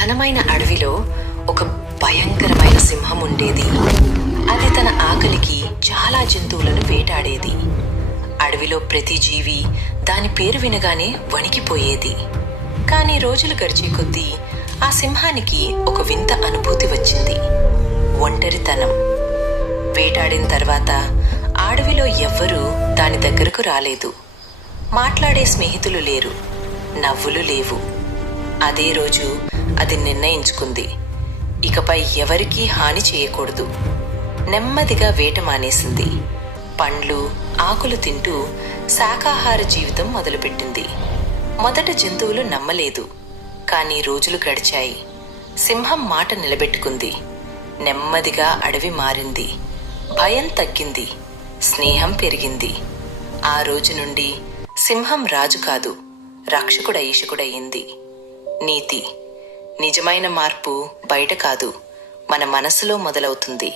ఘనమైన అడవిలో ఒక భయంకరమైన సింహం ఉండేది. అది తన ఆకలికి చాలా జంతువులను వేటాడేది. అడవిలో ప్రతి జీవి దాని పేరు వినగానే వణికిపోయేది. కానీ రోజులు గడిచే కొద్దీ ఆ సింహానికి ఒక వింత అనుభూతి వచ్చింది. ఒంటరితనం. వేటాడిన తర్వాత అడవిలో ఎవ్వరూ దాని దగ్గరకు రాలేదు. మాట్లాడే స్నేహితులు లేరు, నవ్వులు లేవు. అదే రోజు అది నిర్ణయించుకుంది, ఇకపై ఎవరికీ హాని చేయకూడదు. నెమ్మదిగా వేట మానేసింది. పండ్లు, ఆకులు తింటూ శాకాహార జీవితం మొదలుపెట్టింది. మొదట జంతువులు నమ్మలేదు, కానీ రోజులు గడిచాయి. సింహం మాట నిలబెట్టుకుంది. నెమ్మదిగా అడవి మారింది. భయం తగ్గింది, స్నేహం పెరిగింది. ఆ రోజు నుండి సింహం రాజు కాదు, రక్షకుడయ్యింది. నీతి: నిజమైన మార్పు బయట కాదు, మన మనసులో మొదలవుతుంది.